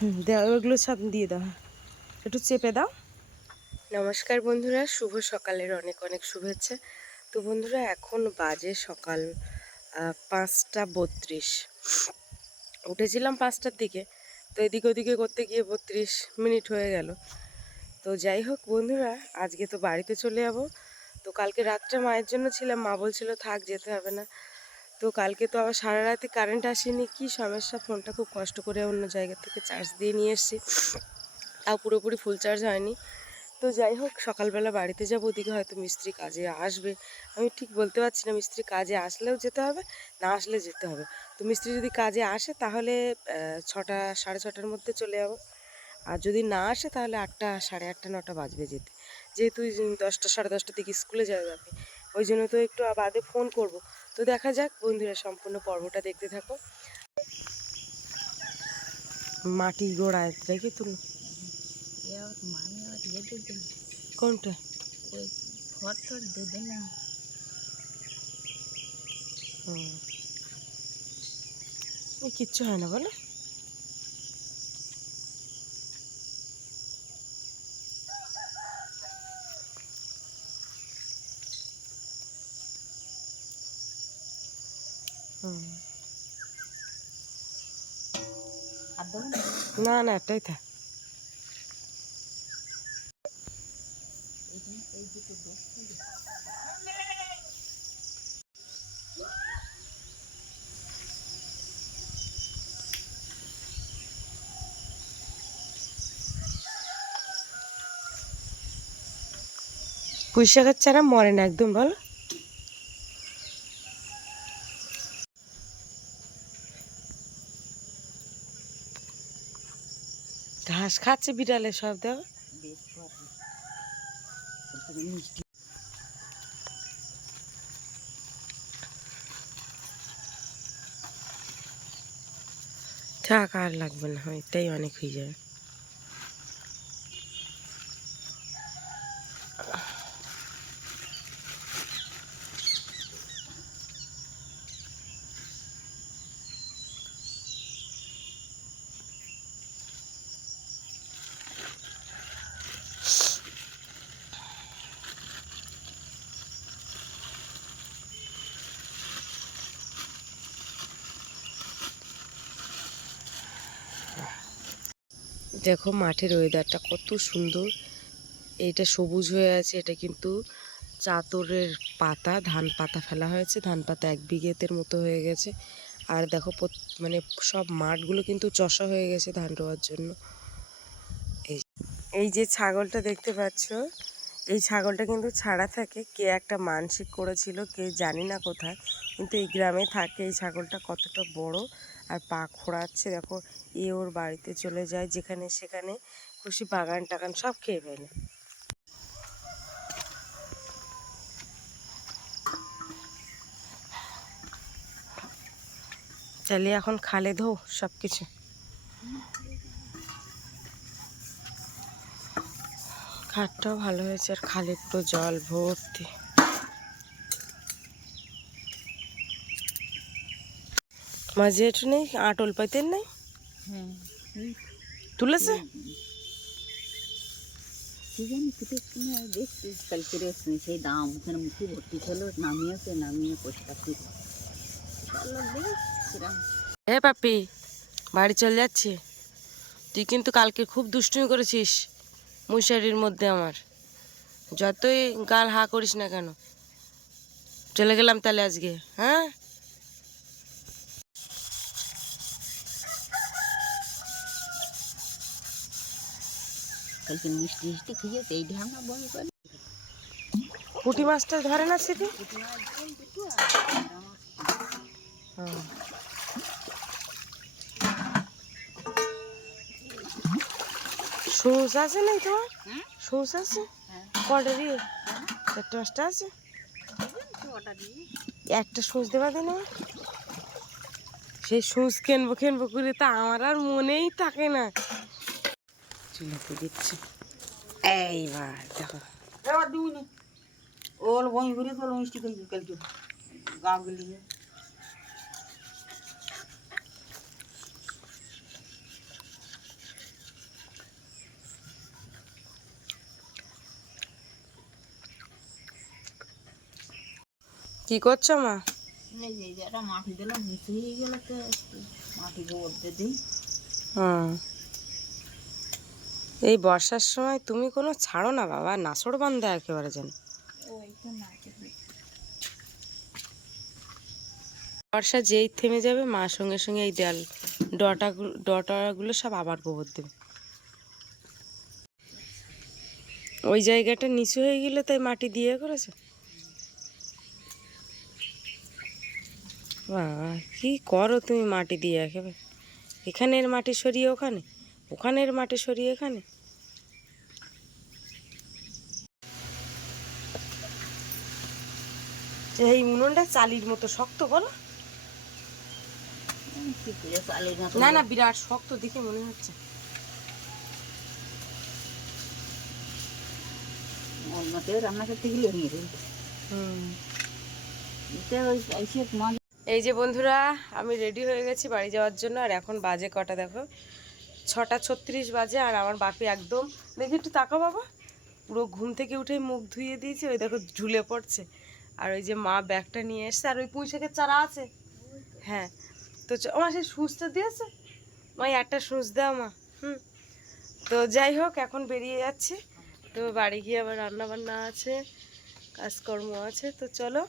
দেওয়া ওগুলো সব দিয়ে দাও, একটু চেপে দাও। নমস্কার বন্ধুরা, শুভ সকালের অনেক অনেক শুভেচ্ছা। তো বন্ধুরা এখন বাজে সকাল 5টা 32। উঠেছিলাম 5টার দিকে, তো এদিক ওদিকে করতে গিয়ে 32 মিনিট হয়ে গেল। তো যাই হোক বন্ধুরা, আজকে তো বাড়িতে চলে যাব। তো কালকে রাতটা মায়ের জন্য ছিলাম, মা বলছিল থাক যেতে হবে না। তো কালকে তো আবার সারা রাতে কারেন্ট আসেনি, কি সমস্যা, ফোনটা খুব কষ্ট করে অন্য জায়গা থেকে চার্জ দিয়ে নিয়ে এসেছি, তাও পুরোপুরি ফুল চার্জ হয়নি। তো যাই হোক সকালবেলা বাড়িতে যাব, ওদিকে হয়তো মিস্ত্রি কাজে আসবে, আমি ঠিক বলতে পারছি না। মিস্ত্রি কাজে আসলেও যেতে হবে, না আসলে যেতে হবে। তো মিস্ত্রি যদি কাজে আসে তাহলে 6টা 6:30টার মধ্যে চলে যাব, আর যদি না আসে তাহলে 8টা 8:30 9টা বাজবে যেতে, যেহেতু 10টা 10:30টার দিকে স্কুলে যাবে। ওই জন্য তো একটু বাদে ফোন করব। তো দেখা যাক বন্ধুরা, সম্পূর্ণ পর্বটা দেখতে থাকো। মাটি গোড়ায় রেখে তুলো। কোনটা? কিচ্ছু হয় না বলো। না না, একটাই থাক। পুঁই শাকের চারা মরে না একদম বলো। ঘাস খাচ্ছে বিড়ালে সব, দেও। থাক, আর লাগবে না, এটাই অনেক হয়ে যাবে। দেখো মাঠের ওয়েদারটা কত সুন্দর, এইটা সবুজ হয়ে আছে, এটা কিন্তু চাদরের পাতা, ধান পাতা ফেলা হয়েছে, ধান পাতা 1 বিঘেতের মতো হয়ে গেছে। আর দেখো মানে সব মাঠগুলো কিন্তু চষা হয়ে গেছে ধান রোয়ার জন্য। এই যে ছাগলটা দেখতে পাচ্ছ, এই ছাগলটা কিন্তু ছাড়া থাকে, কে একটা মানসিক করেছিল, কে জানি না কোথায়, কিন্তু এই গ্রামে থাকে। এই ছাগলটা কতটা বড়, আর পা খোঁড়াচ্ছে দেখো। ওর বাড়িতে চলে যায়, যেখানে সেখানে খুশি বাগান টাগান সব খেয়ে ফেলে। তাহলে এখন খালে ধো সব কিছু। খাটটাও ভালো হয়েছে, আর খালে পুরো জল ভর্তি। মাঝে একটু নেই, আটল পাইতেন নেই, তুলেছে। সেই দাম ওখানে মুখে ভর্তি ছিল, নামিয়ে পরিষ্কার করে হে পাপি, বাড়ি চলে যাচ্ছি। তুই কিন্তু কালকে খুব দুষ্টুমি করেছিস মশারির মধ্যে আমার, যতই গাল হা করিস না কেন। চলে গেলাম তাহলে আজকে, হ্যাঁ। কালকে মিষ্টি মিষ্টি খেয়েছে, এই ঢ্যাঙা বমি করে। পুঁটি মাছটা ধরে না সেদিন। শুঁস আছে নাই তোমার? শুঁস আছে কটা দিয়ে? 4টা 5টা আছে। একটা শুঁস দেবা দিন। সেই শুঁস কিনবো কিনবো করে তা আমার আর মনেই থাকে না। চুলাতে দিচ্ছি, এইবার দেখো। ওর বমি করে তোর মিষ্টি খেয়েছি কালকে গা গলিয়ে। কি করছো মা? এই যে যারা মাটি দিলাম নিচে হয়ে গেল তো একটু মাটি গোবর দিয়ে দিই। হুম, এই বর্ষার সময় তুমি কোনো ছাড়ো না বাবা, নাছড় বান্ধা একেবারে যেন। ওই তো মাটি বর্ষা যেই থেমে যাবে মা সঙ্গে সঙ্গে এই দেয়াল ডটাগুলো সব আবার গোবর দেবে। ওই জায়গাটা নিচু হয়ে গেলে তাই মাটি দিয়ে করেছে। বাবা কি করো তুমি মাটি দিয়ে একেবারে, এখানের মাটি সরিয়ে ওখানে, ওখানের মাটি সরিয়ে এখানে। এই উনুনটা চালির মতো শক্ত বলো? না না, বিরাট শক্ত দেখে মনে হচ্ছে। অন্যতেও রান্না করতে গেলে মেরে এই যে বন্ধুরা, আমি রেডি হয়ে গেছি বাড়ি যাওয়ার জন্য। আর এখন বাজে কটা দেখো, 6:36 বাজে। আর আমার বাপি একদম, দেখি একটু তাকাও বাবা, পুরো ঘুম থেকে উঠে মুখ ধুয়ে দিয়েছে, ওই দেখো ঝুলে পড়ছে। আর ওই যে মা ব্যাগটা নিয়ে এসছে, আর ওই পুঁই শাকের চারা আছে। হ্যাঁ, তো আমার সেই সুচটা দিয়েছে, মা একটা সুচ দাও মা। তো যাই হোক, এখন বেরিয়ে যাচ্ছে। তো বাড়ি গিয়ে আবার রান্না বান্না আছে, কাজকর্ম আছে। তো চলো,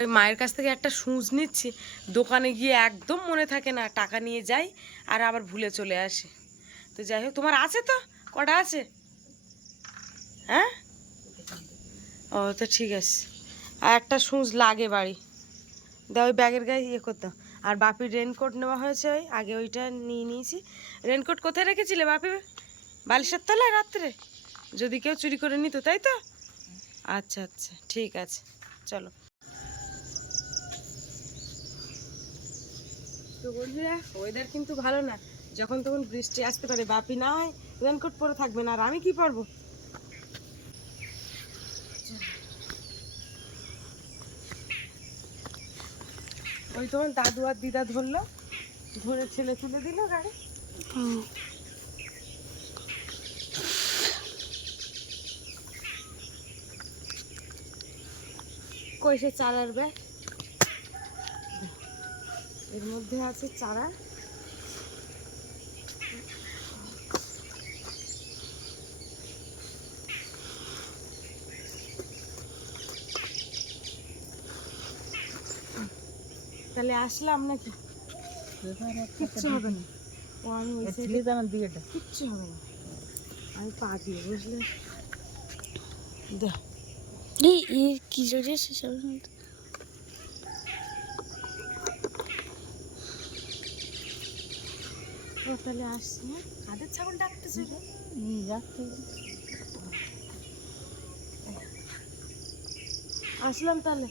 ওই মায়ের কাছ থেকে একটা সূচ নিচ্ছি, দোকানে গিয়ে একদম মনে থাকে না, টাকা নিয়ে যাই আর আবার ভুলে চলে আসি। তো যাই হোক, তোমার আছে তো? কটা আছে? হ্যাঁ, ও তো ঠিক আছে। আর একটা সূচ লাগে বাড়ি, দাও ওই ব্যাগের গায়ে ইয়ে করতে। আর বাপির রেনকোট নেওয়া হয়েছে, ওই আগে ওইটা নিয়ে নিয়েছি। রেনকোট কোথায় রেখেছিলে বাপি? বালিশের তলায় রাত্রে, যদি কেউ চুরি করে নিত, তাই তো? আচ্ছা আচ্ছা, ঠিক আছে, চলো। তো বন্ধুরা, ওয়েদার কিন্তু ভালো না, যখন তখন বৃষ্টি আসতে পারে। বাপি না হয় রেনকোট পরে থাকবে না, আর আমি কি পরবো? ওই তোমার দাদু আর দিদা ধরলো, ধরে ছেলে তুলে দিল গাড়ি। কই সে চারার ব্যাগ? এর মধ্যে আছে চারা। তাহলে আসলাম নাকি? কিচ্ছু হবে না, ও আমি ওই সাইডে কিচ্ছু হবে না, আমি পা দিয়ে বসলে দেখ। এই কি জোরে সেসব তাহলে আসছি। হ্যাঁ, কাদের ছাগল ডাকতেছে নিয়ে যাচ্ছে। আসলাম তাহলে,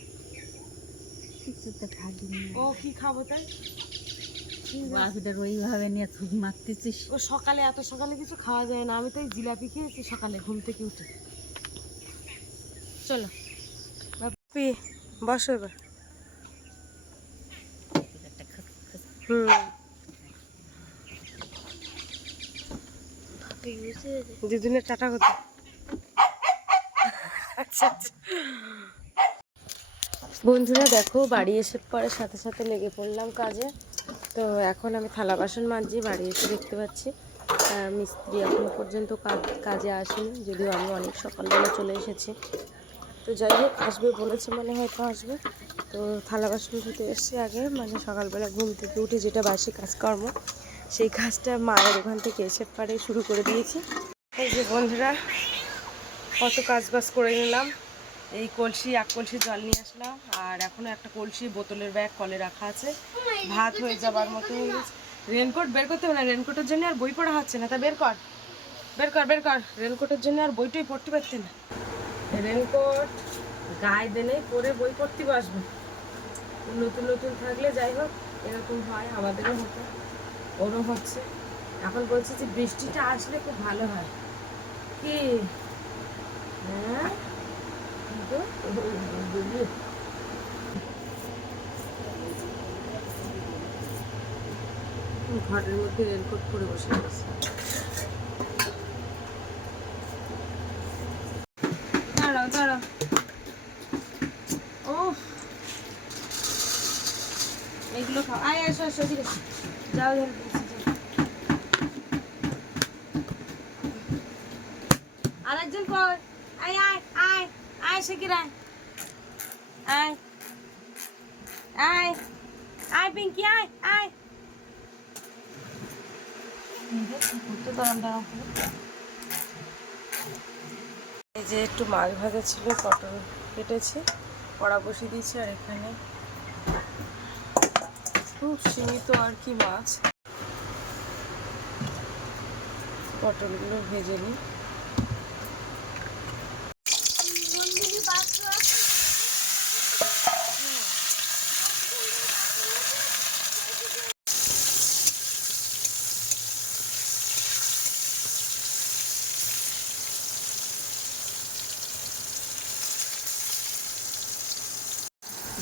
কিছু তো খাইনি। ও কি খাবো তাই? বাপিটার ওইভাবে নিয়ে ছুটি মারতেছিস। ও সকালে, এত সকালে কিছু খাওয়া যায় না। আমি তো এই জিলাপি খেয়েছি সকালে ঘুম থেকে উঠে। চলো বাপি, বসো এবার। দিদিনের টাটা করতে। আচ্ছা আচ্ছা বন্ধুরা, দেখো বাড়ি এসে পরে সাথে সাথে লেগে পড়লাম কাজে। তো এখন আমি থালা বাসন মাজছি। বাড়ি এসে দেখতে পাচ্ছি মিস্ত্রি এখনো পর্যন্ত কাজে আসেনি, যদিও আমি অনেক সকালবেলা চলে এসেছি। তো যাই হোক, আসবে বলেছে, মানে হয়তো আসবে। তো থালা বাসন ধুতে এসছি আগে, মানে সকালবেলা ঘুম থেকে উঠে যেটা বাসি কাজকর্ম, সেই কাজটা মায়ের ওখান থেকে এসে পারে শুরু করে দিয়েছি। এই যে বন্ধুরা, কত কাজ বাজ করে নিলাম। এই কলসি, এক কলসি জল নিয়ে আসলাম, আর এখনও একটা কলসি বোতলের ব্যাগ কলে রাখা আছে। ভাত হয়ে যাবার মতো হয়ে গেছে। রেনকোট বের করতে হবে না, রেনকোটের জন্য আর বই পড়া হচ্ছে না। তা বের কর, বের কর, বের কর। রেনকোটের জন্য আর বইটই পড়তে পারছে না। রেনকোট গায়ে দিলেই পরে বই পড়তে বসবে। নতুন নতুন থাকলে যাই হোক, এরকম হয়, আমাদেরও হতো, ওরও হচ্ছে। এখন বলছি যে বৃষ্টিটা আসলে খুব ভালো হয়। কি হ্যাঁ, ঘরের মধ্যে রেনকোট পরে বসে গেছে। দাঁড়াও দাঁড়াও, ও এসো এসো এদিকে এসো। যাও যাও বলছি, যাও। আরেকজন কই? আয় আয় আয় আয় শিগগির আয় আয় আয় আয় পিঙ্কি আয় আয়। এই যে একটু মাছ ভাজা ছিল, পটল কেটেছি, কড়া বসিয়ে দিয়েছি, আর এখানে খুব সীমিত আর কি মাছ, পটলগুলো ভেজে নিই।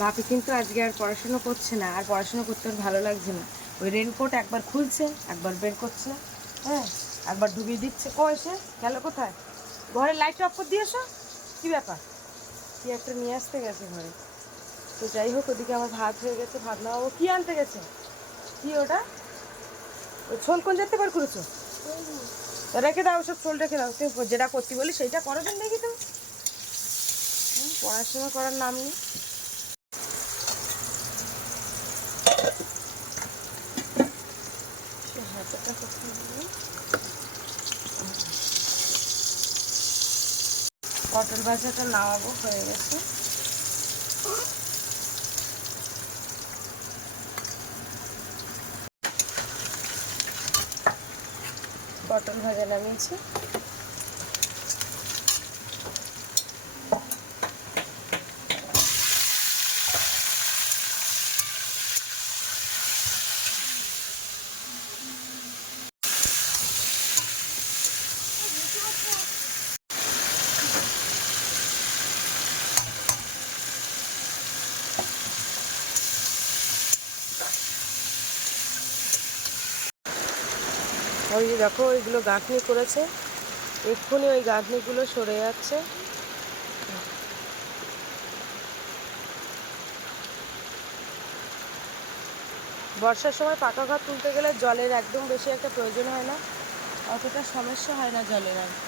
বাপি কিন্তু আজকে আর পড়াশুনো করছে না, আর পড়াশুনো করতে ওর ভালো লাগছে না। ওই রেনকোট একবার খুলছে, একবার বের করছে, হ্যাঁ, একবার ডুবিয়ে দিচ্ছে। এসে গেল কোথায়? ঘরের লাইট অফ করে দিয়েছো? কী ব্যাপার? কি একটা নিয়ে আসতে গেছে ঘরে। তো যাই হোক, ওদিকে আমার ভাত হয়ে গেছে, ভাত নামাবো। কি আনতে গেছে? কি ওটা? ওই ছোল কোন যেতে বার করেছো? রেখে দাও, সব ছোল রেখে দাও। তুই যেটা করতে বলি সেইটা করো, দিন দেখি তো। পড়াশোনা করার নাম নেই। হাতটা কোথায় গেল? পটল ভাজাটা নামাবো, হয়ে গেছে। পটল ভাজা নামিয়েছি। ওই যে দেখো, ওইগুলো গাঁথনি করেছে, এক্ষুনি ওই গাঁথনিগুলো সরে যাচ্ছে। বর্ষার সময় পাকা ঘর তুলতে গেলে জলের একদম বেশি একটা প্রয়োজন হয় না, অতটা সমস্যা হয় না জলের আর কি।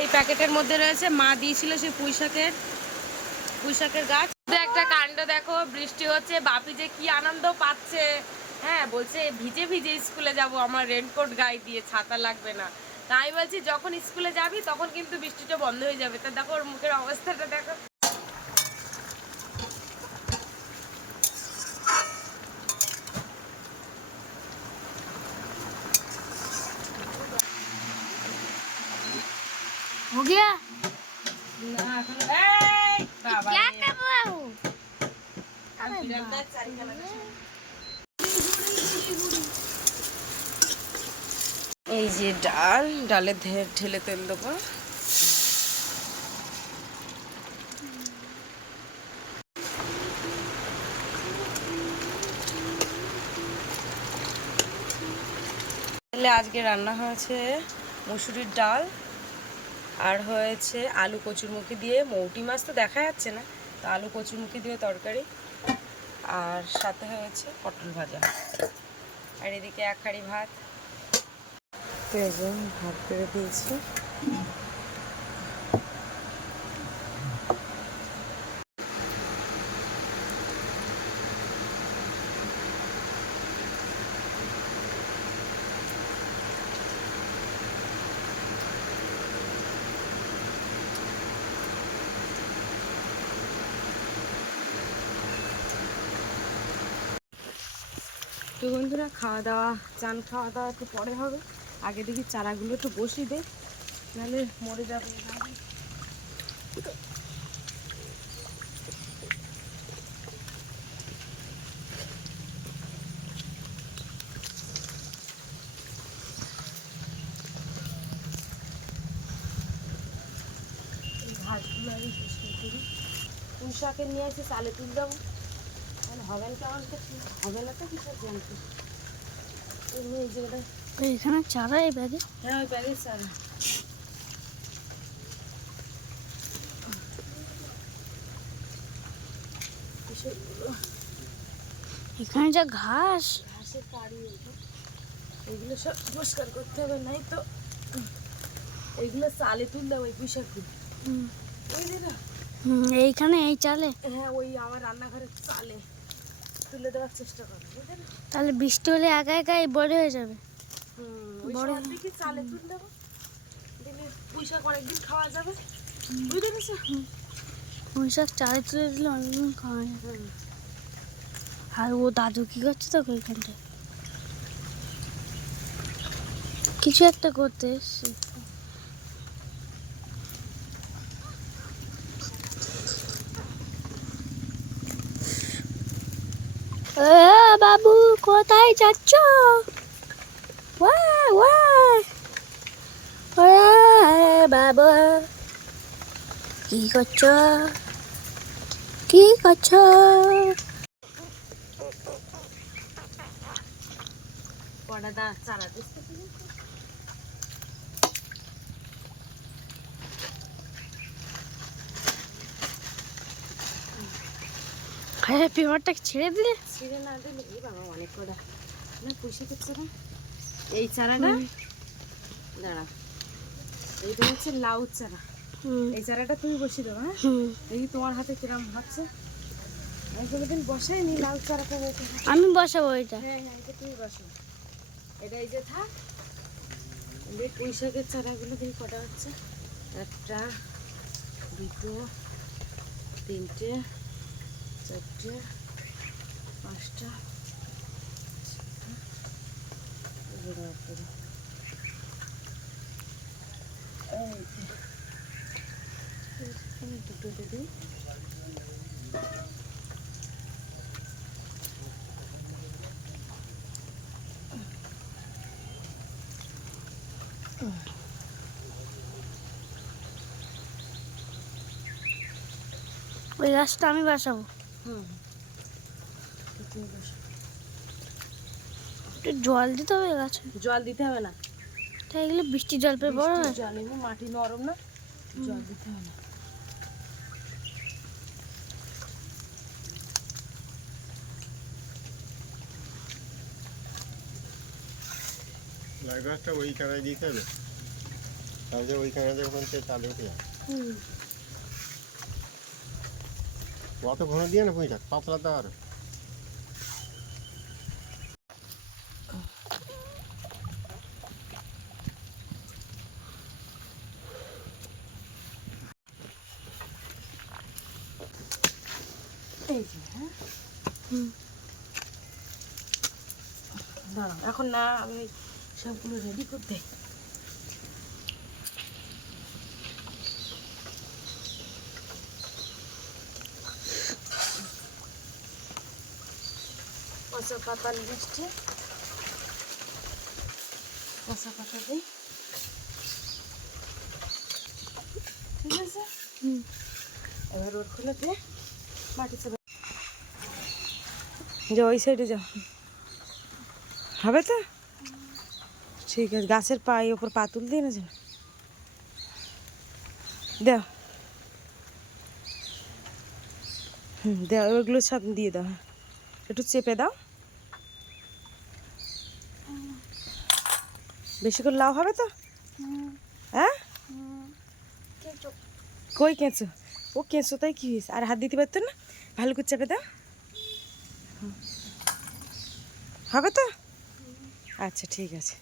এই প্যাকেটের মধ্যে রয়েছে, মা দিয়েছিল সেই পুঁইশাকের গাছ। একটা কাণ্ড দেখো, বৃষ্টি হচ্ছে, বাপি যে কি আনন্দ পাচ্ছে। হ্যাঁ, বলছে ভিজে ভিজে স্কুলে যাব, আমার রেনকোট গায়ে দিয়ে, ছাতা লাগবে না। তাই বলছি যখন স্কুলে যাবি তখন কিন্তু বৃষ্টিটা বন্ধ হয়ে যাবে। তা দেখো ওর মুখের অবস্থাটা দেখো। हो गया না এখন এই বাবা क्या कर रहा हूँ আমি বিড়ালটার চারিখানা এই যে ডাল, ডালে ঢেলে তেল দেবো। আজকে রান্না হয়েছে মুসুরির ডাল, আর হয়েছে আলু কচুরমুখী দিয়ে, মৌটি মাছ তো দেখা যাচ্ছে না, তো আলু কচুরমুখী দিয়ে তরকারি, আর সাথে হয়েছে পটল ভাজা, আর এদিকে এক হাঁড়ি ভাত। ভাত বেড়ে দিয়েছি। তো বন্ধুরা, খাওয়া দাওয়া, চান খাওয়া দাওয়া একটু পরে হবে। আগে দেখি চারাগুলো একটু বসিয়ে দে, নাহলে মরে যাবে। ঘাসগুলো আগে পরিষ্কার করি। পুঁই শাকের নিয়ে এসে চালে তুল দেবো, তাহলে হবে না, কেমন হবে না তো কিসের জানতে। এই যে ওটা, এখানে চারা এই ব্যাগে হ্যাঁ ওই ব্যাগের চারা। এখানে যা ঘাস। ঘাসের পাড়ি ওঠে, এগুলো সব পরিষ্কার করতে হবে, নাই তো এইগুলো চালে তুললে ওই পুঁইশাকগুলো হুম, বুঝলি না। এইখানে এই চালে। হ্যাঁ, ওই আমার রান্নাঘরের চালে তুলে দেওয়ার চেষ্টা করো, বুঝলি না। তাহলে বৃষ্টি হলে একা একাই বড় হয়ে যাবে। ওই বড় সব দিকে চালে তুলে দেবো, দিলে পুঁইশাক অনেকদিন খাওয়া যাবে, বুঝতে পেরেছো। পুঁই শাক চালে তুলে দিলে অনেকদিন খাওয়া যাবে। আর ও দাদু কি করছে তো ওইখানটায় কিছু একটা করতে এসছে। বাবু কোথায় যাচ্ছ? বাবা কি করছো? কি করছো? কটা দা চারা দিচ্ছে তুমি? হ্যাঁ, পেপারটাকে ছেড়ে দিলে। ছিঁড়ে না দিলে এই বাবা অনেক কটা না পুঁইশাকের চারা। এই চারাটা দাঁড়া, এইটা হচ্ছে লাউ চারা। এই চারাটা তুমি বসিয়ে দেবো, হ্যাঁ। দেখি তোমার হাতে কিরম হচ্ছে। আমি কোনোদিন বসাইনি লাউ চারাটা। আমি বসাবো এটা। হ্যাঁ হ্যাঁ, এটা তুমি বসো। এটা এই যে থাক। এই পুঁইশাকের চারাগুলো দেখি কটা হচ্ছে। একটা, দুটো, তিনটে, চারটে, পাঁচটা, দুটো দিদি। ওই গাছটা আমি বসাবো। হুম, তুমি বসো। একটু জল দিতে হবে গাছে। জল দিতে হবে না, তাই এগুলো বৃষ্টির জল পেয়ে বড় হয়। বৃষ্টির জল এমনি মাটি নরম না, জল দিতে হবে না। লাউ গাছটা ওই কানায় দিতে হবে, তাহলে ওই কানাতে ওখান থেকে চালে উঠে যাবে। অত ঘন দিয়ে না পুঁই শাক, পাতলা তো আর এই যে, হ্যাঁ। দাঁড়াও, এখন না, আমি সবগুলো রেডি করতে। কচা পাতা নিয়ে এসছে, কচা পাতা দিই, ঠিক আছে। এবার ওর খুলে দিয়ে মাটি চাপা, যাও ওই সাইডে যাও, হবে তো। ঠিক আছে, গাছের পায়ে ওপর পাতুল দিয়ে না যাও, দাও। দাও, ওইগুলো সব দিয়ে দাও, একটু চেপে দাও। বেশি করে লাউ হবে তো, হ্যাঁ। কই কেঁচো? ও কেঁচো তাই কি হয়েছে? আর হাত দিতে পারতো না? ভালো করে চেপে দাও, হবে তো। আচ্ছা ঠিক আছে।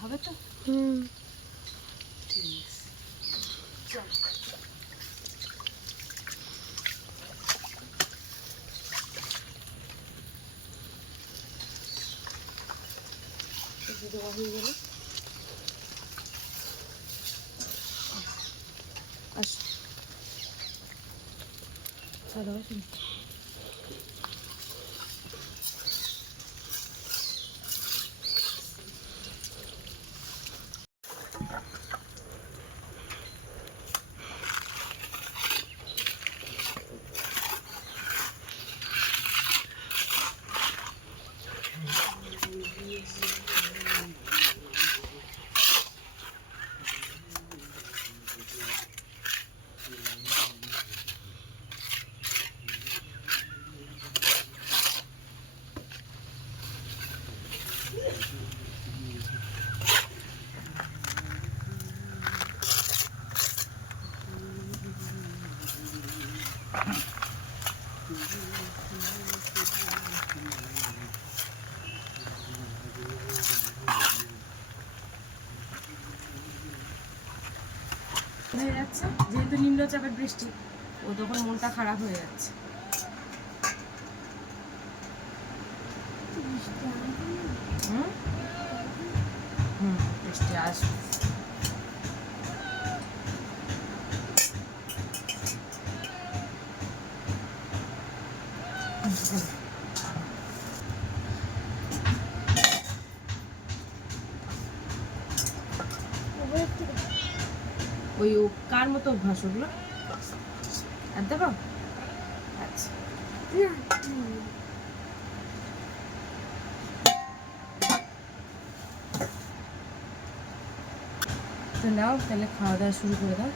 হবে তো, ঠিক আছে, চলো। দেওয়া হয়ে গেল, আসো চলো। হয়ে যাচ্ছে যেহেতু নিম্নচাপের বৃষ্টি, ও তখন মনটা খারাপ হয়ে যাচ্ছে। হুম হুম, বৃষ্টি আসবে। ওই ও কার মতো অভ্যাস ওগুলো? আর দেখো, আচ্ছা তো নাও তাহলে খাওয়া দাওয়া শুরু করে দাও।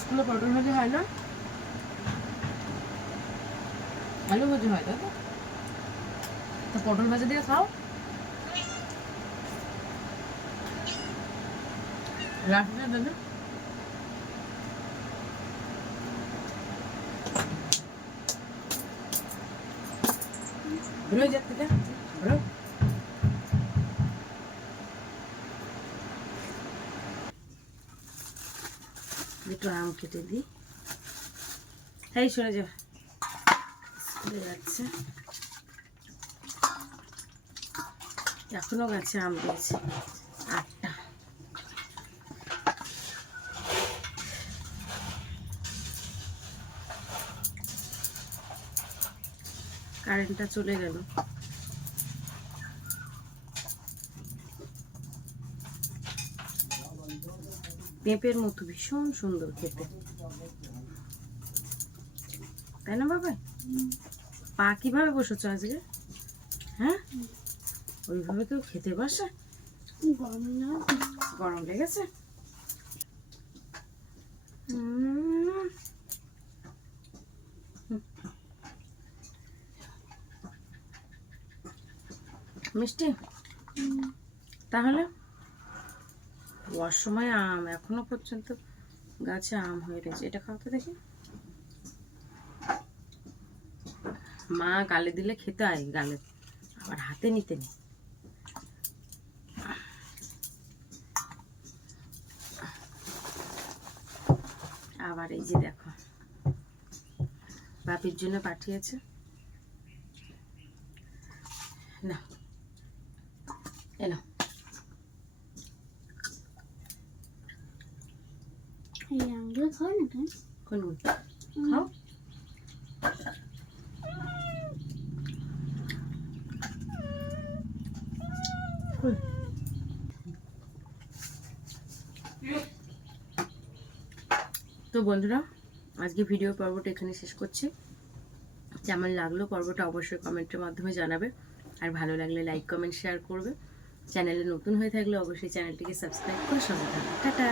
স্কুলে পটল ভাজি হয় না, আলু ভাজি হয়, তাই তো? তো পটল ভাজি দিয়ে খাও। লাঠিটা দেবে, বেরোয় যাচ্ছে থেকে বেরো। একটু আম কেটে দিই। এই সরে যা, স্কুলে যাচ্ছে। এখনো গাছে আম দিয়েছে 8টা। কারেন্টটা চলে গেল। পেঁপের মতো ভীষণ সুন্দর খেতে, তাই না বাবা? পা কিভাবে বসেছ আজকে? হ্যাঁ, ওইভাবে কেউ খেতে বসে? গরম না, গরম লেগেছে? মিষ্টি তাহলে হওয়ার সময় আম এখনো পর্যন্ত গাছে আম হয়ে রয়েছে। এটা খাও তো দেখি। মা গালে দিলে খেতে হয়, গালে আবার হাতে নিতে নেই। আবার এই যে দেখো, বাপির জন্য পাঠিয়েছে। না এনো, এই আমগুলো খাও না তুমি? কোনগুলো খাও? তো বন্ধুরা, আজকে ভিডিও পর্বটা এখানে শেষ করছি। কেমন লাগলো পর্বটা অবশ্যই কমেন্টের মাধ্যমে জানাবে, আর ভালো লাগলে লাইক কমেন্ট শেয়ার করবে। চ্যানেলে নতুন হয়ে থাকলে অবশ্যই চ্যানেলটিকে সাবস্ক্রাইব করে সঙ্গে থাকবে। টাটা।